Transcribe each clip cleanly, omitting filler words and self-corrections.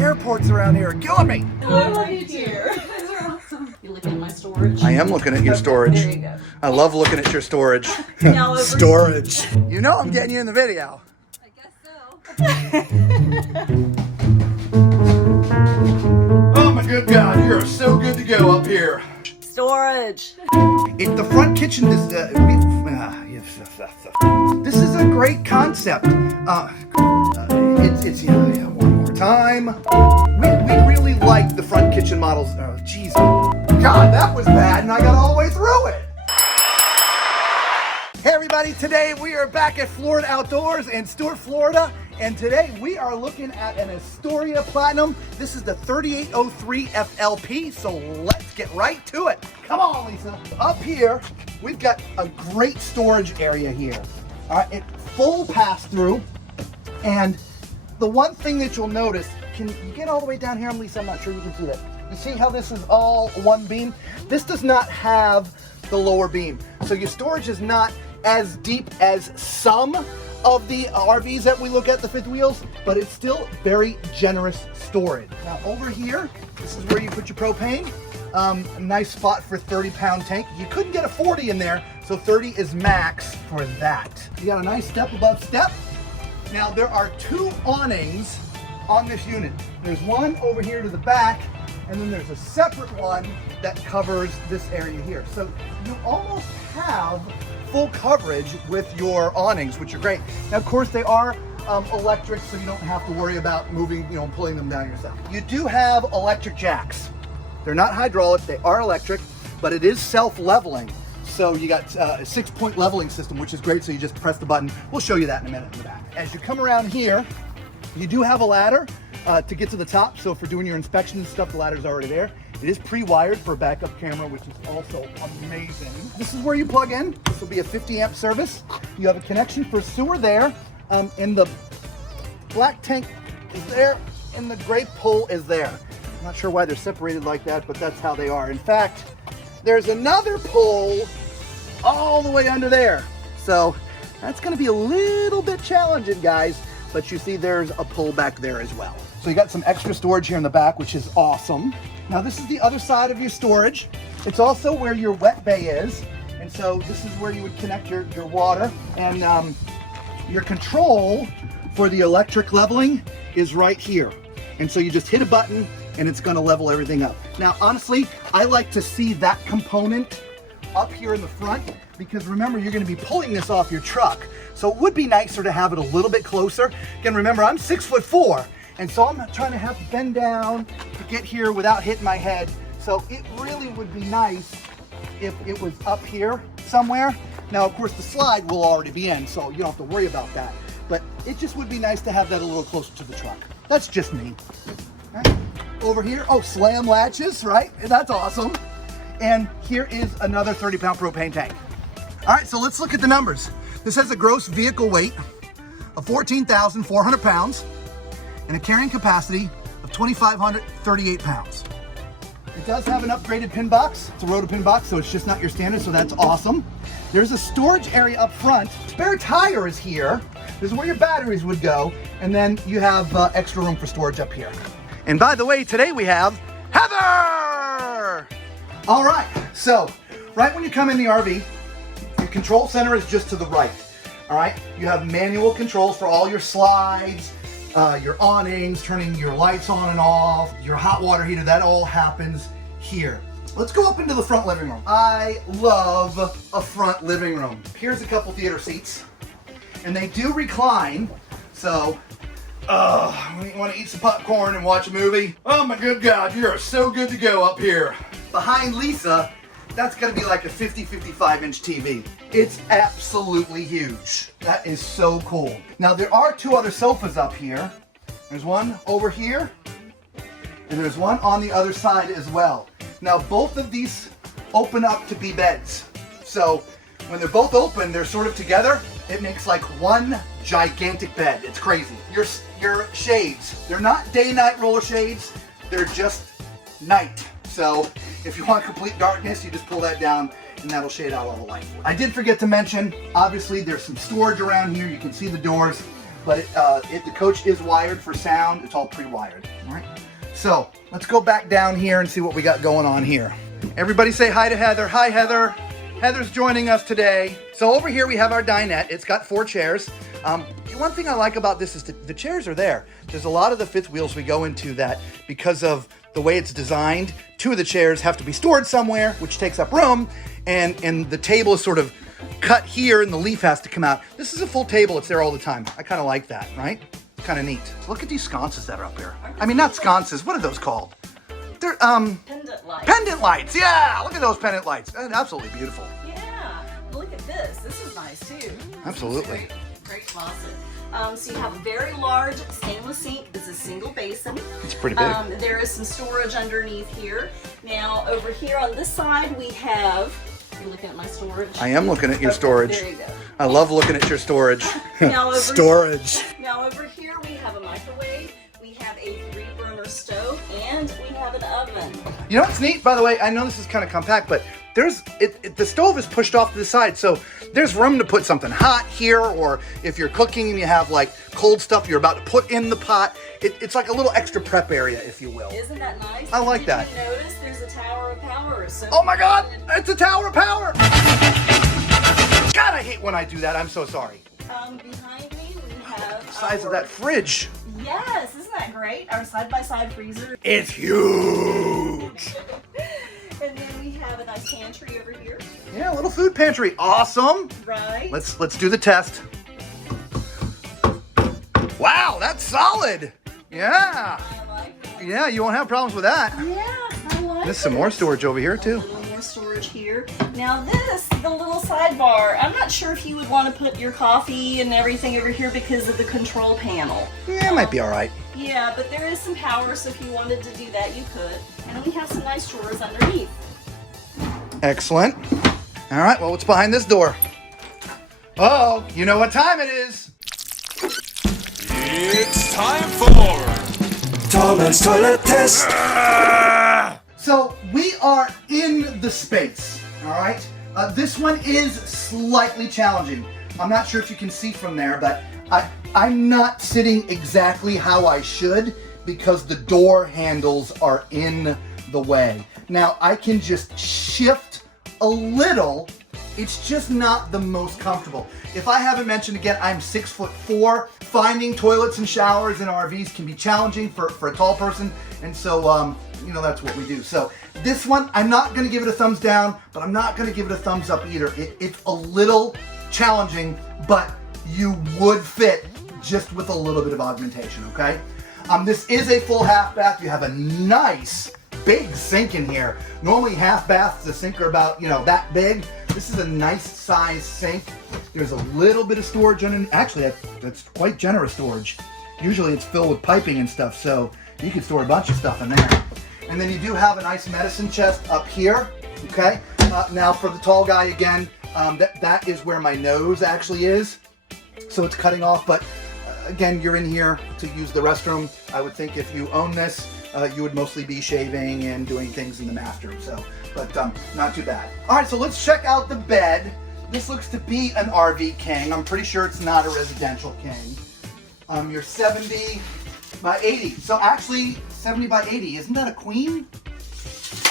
airports around here are killing me. I love you too. Those are awesome. You looking at my storage? I am looking at your storage. There you go. I love looking at your storage. Now over Storage. You know I'm getting you in the video. I guess so. Oh my good God, you are so good to go up here. Storage. The front kitchen is, this is a great concept. One more time. We really like the front kitchen models. Oh, jeez. God, that was bad, and I got all the way through it. Hey everybody, today we are back at Florida Outdoors in Stuart, Florida, and today we are looking at an Astoria Platinum. This is the 3803FLP, so let's get right to it. Come on, Lisa. Up here, we've got a great storage area here. All right, full pass-through, and the one thing that you'll notice, can you get all the way down here, Lisa? I'm not sure you can see that. You see how this is all one beam? This does not have the lower beam, so your storage is not as deep as some of the RVs that we look at, the fifth wheels, but it's still very generous storage. Now over here, this is where you put your propane. A nice spot for 30-pound tank. You couldn't get a 40 in there, so 30 is max for that. You got a nice step above step. Now there are two awnings on this unit. There's one over here to the back, and then there's a separate one that covers this area here. So you almost have full coverage with your awnings, which are great. Now, of course, they are electric, so you don't have to worry about moving, pulling them down yourself. You do have electric jacks. They're not hydraulic, they are electric, but it is self-leveling. So you got a 6-point leveling system, which is great, so you just press the button. We'll show you that in a minute in the back. As you come around here, you do have a ladder to get to the top, so for doing your inspection and stuff, the ladder's already there. It is pre-wired for a backup camera, which is also amazing. This is where you plug in. This will be a 50-amp service. You have a connection for sewer there, and the black tank is there, and the gray pole is there. I'm not sure why they're separated like that, but that's how they are. In fact, there's another pole all the way under there. So that's gonna be a little bit challenging, guys, but you see there's a pole back there as well. So you got some extra storage here in the back, which is awesome. Now this is the other side of your storage. It's also where your wet bay is. And so this is where you would connect your water. And your control for the electric leveling is right here. And so you just hit a button and it's gonna level everything up. Now, honestly, I like to see that component up here in the front, because remember, you're gonna be pulling this off your truck. So it would be nicer to have it a little bit closer. Again, remember, I'm 6'4", and so I'm not trying to have to bend down to get here without hitting my head. So it really would be nice if it was up here somewhere. Now, of course, the slide will already be in, so you don't have to worry about that. But it just would be nice to have that a little closer to the truck. That's just me. Right. Over here, slam latches, right? That's awesome. And here is another 30-pound propane tank. All right, so let's look at the numbers. This has a gross vehicle weight of 14,400 pounds and a carrying capacity of 2,538 pounds. It does have an upgraded pin box. It's a roto pin box, so it's just not your standard, so that's awesome. There's a storage area up front. Spare tire is here. This is where your batteries would go, and then you have extra room for storage up here. And by the way, today we have Heather! All right, so right when you come in the RV, your control center is just to the right, all right? You have manual controls for all your slides, your awnings, turning your lights on and off, your hot water heater, that all happens here. Let's go up into the front living room. I love a front living room. Here's a couple theater seats, and they do recline, so when you want to eat some popcorn and watch a movie, oh my good God, you are so good to go up here. Behind Lisa, that's gonna be like a 55-inch TV. It's absolutely huge. That is so cool. Now there are two other sofas up here. There's one over here, and there's one on the other side as well. Now both of these open up to be beds. So when they're both open, they're sort of together. It makes like one gigantic bed. It's crazy. Your shades, they're not day-night roller shades. They're just night. So if you want complete darkness, you just pull that down and that'll shade out all the light. I did forget to mention, obviously there's some storage around here. You can see the doors. but the coach is wired for sound. It's all pre-wired. All right. So let's go back down here and see what we got going on here. Everybody say hi to Heather. Hi, Heather. Heather's joining us today. So over here we have our dinette. It's got 4 chairs. One thing I like about this is the chairs are there. There's a lot of the fifth wheels we go into that because of the way it's designed, 2 of the chairs have to be stored somewhere, which takes up room, and the table is sort of cut here and the leaf has to come out. This is a full table. It's there all the time. I kind of like that, right? It's kind of neat. Look at these sconces that are up here. I mean, not sconces. What are those called? They're Pendant lights. Pendant lights. Yeah, look at those pendant lights. Absolutely beautiful. Yeah. Look at this. This is nice too. Absolutely. Great closet. So you have a very large stainless sink. It's a single basin. It's pretty big. There is some storage underneath here. Now over here on this side we have, you're looking at my storage? I am looking at your storage. There you go. I love looking at your storage. Now over Storage. Now over here we have a microwave, we have a 3-burner stove, and we have an oven. You know what's neat, by the way? I know this is kind of compact, but the stove is pushed off to the side, so there's room to put something hot here, or if you're cooking and you have like cold stuff you're about to put in the pot, it's like a little extra prep area, if you will. Isn't that nice? I like that. Did you notice there's a tower of power? So Oh my God, it's a tower of power! God, I hate when I do that. I'm so sorry. Behind me we have The size of that fridge. Yes, isn't that great? Our side-by-side freezer. It's huge. And then we have a nice pantry over here. Yeah, a little food pantry. Awesome. Right. Let's do the test. Wow, that's solid. Yeah. I like that. Yeah, you won't have problems with that. Yeah, I like There's some more this. storage over here A too. little more storage here. Now this, the little sidebar, I'm not sure if you would want to put your coffee and everything over here because of the control panel. Yeah, it might be all right. Yeah, but there is some power, so if you wanted to do that, you could. And then we have some nice drawers underneath. Excellent. All right, well, what's behind this door? Uh-oh, you know what time it is. It's time for Tallman's Toilet Test. So we are in the space, all right? This one is slightly challenging. I'm not sure if you can see from there, but I'm not sitting exactly how I should because the door handles are in the way. Now I can just shift a little. It's just not the most comfortable. If I haven't mentioned again, I'm 6'4". Finding toilets and showers in RVs can be challenging for a tall person, and so you know, that's what we do. So this one, I'm not gonna give it a thumbs down, but I'm not gonna give it a thumbs up either. It's a little challenging, but you would fit just with a little bit of augmentation, okay? This is a full half bath. You have a nice big sink in here. Normally half baths, the sink are about, you know, that big. This is a nice size sink. There's a little bit of storage underneath. Actually, that's quite generous storage. Usually it's filled with piping and stuff, so you can store a bunch of stuff in there. And then you do have a nice medicine chest up here, okay? Now for the tall guy again, that is where my nose actually is. So it's cutting off, but again, you're in here to use the restroom. I would think if you own this, you would mostly be shaving and doing things in the master room, so, but not too bad. All right, so let's check out the bed. This looks to be an RV king. I'm pretty sure it's not a residential king. You're 70 by 80. So actually, 70 by 80, isn't that a queen?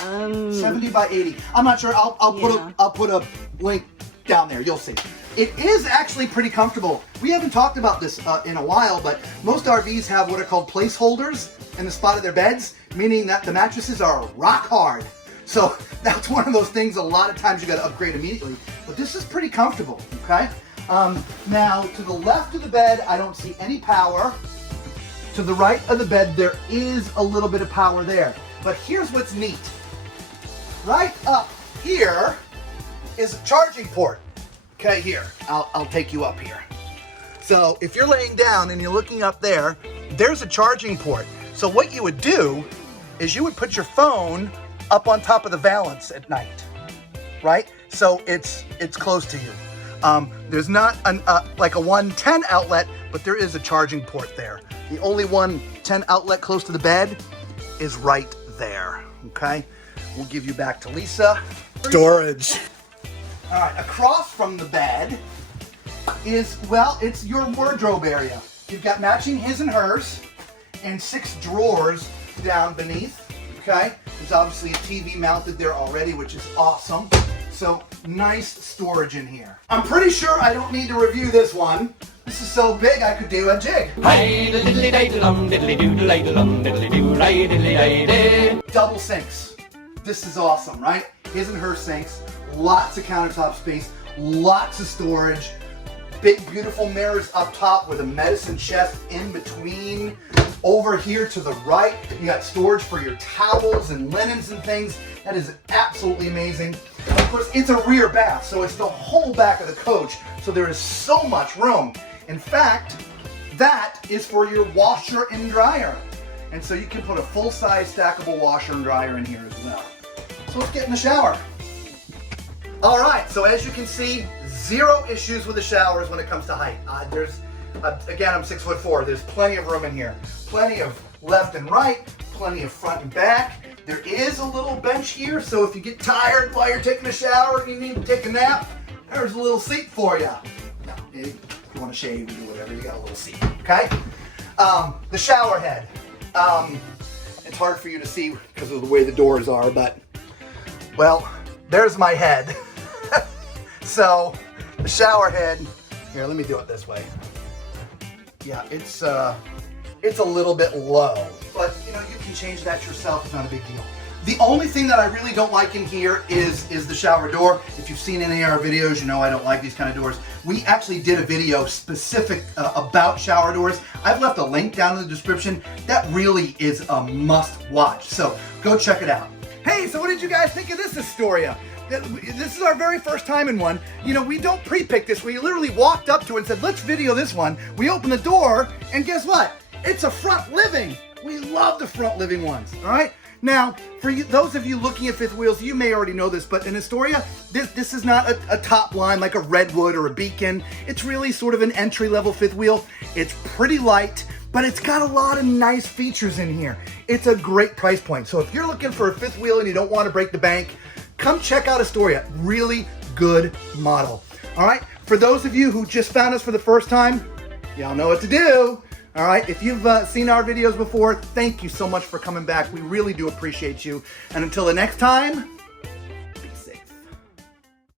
70 by 80. I'm not sure. I'll put a link down there. You'll see. It is actually pretty comfortable. We haven't talked about this in a while, but most RVs have what are called placeholders in the spot of their beds, meaning that the mattresses are rock hard. So that's one of those things a lot of times you got to upgrade immediately. But this is pretty comfortable, okay? Now, to the left of the bed, I don't see any power. To the right of the bed, there is a little bit of power there. But here's what's neat. Right up here is a charging port. Okay, here, I'll take you up here. So if you're laying down and you're looking up there, there's a charging port. So what you would do is you would put your phone up on top of the valance at night, right? So it's close to you. There's not like a 110 outlet, but there is a charging port there. The only 110 outlet close to the bed is right there, okay? We'll give you back to Lisa. Storage. All right, across from the bed is, well, it's your wardrobe area. You've got matching his and hers and 6 drawers down beneath, okay? There's obviously a TV mounted there already, which is awesome. So nice storage in here. I'm pretty sure I don't need to review this one. This is so big I could do a jig. Double sinks. This is awesome, right? His and her sinks, lots of countertop space, lots of storage, big beautiful mirrors up top with a medicine chest in between. Over here to the right, you got storage for your towels and linens and things. That is absolutely amazing. Of course, it's a rear bath, so it's the whole back of the coach, so there is so much room. In fact, that is for your washer and dryer. And so you can put a full-size stackable washer and dryer in here as well. So let's get in the shower. All right, so as you can see, 0 issues with the showers when it comes to height. Again, I'm 6'4". There's plenty of room in here. Plenty of left and right, plenty of front and back. There is a little bench here, so if you get tired while you're taking a shower and you need to take a nap, there's a little seat for you. No, if you want to shave, you do whatever, you got a little seat, okay? The shower head. It's hard for you to see because of the way the doors are, but, well, there's my head. So, the shower head, here, let me do it this way. Yeah, it's a little bit low, but you know, you can change that yourself. It's not a big deal. The only thing that I really don't like in here is the shower door. If you've seen any of our videos, you know I don't like these kind of doors. We actually did a video specific about shower doors. I've left a link down in the description. That really is a must watch, so go check it out. Hey, so what did you guys think of this Astoria? This is our very first time in one. You know, we don't pre-pick this. We literally walked up to it and said, let's video this one. We opened the door, and guess what? It's a front living. We love the front living ones, all right? Now, for you, those of you looking at fifth wheels, you may already know this, but in Astoria, this is not a top line like a Redwood or a Beacon. It's really sort of an entry-level fifth wheel. It's pretty light, but it's got a lot of nice features in here. It's a great price point. So if you're looking for a fifth wheel and you don't want to break the bank, come check out Astoria. Really good model. All right, for those of you who just found us for the first time, y'all know what to do. All right, if you've seen our videos before, thank you so much for coming back. We really do appreciate you. And until the next time,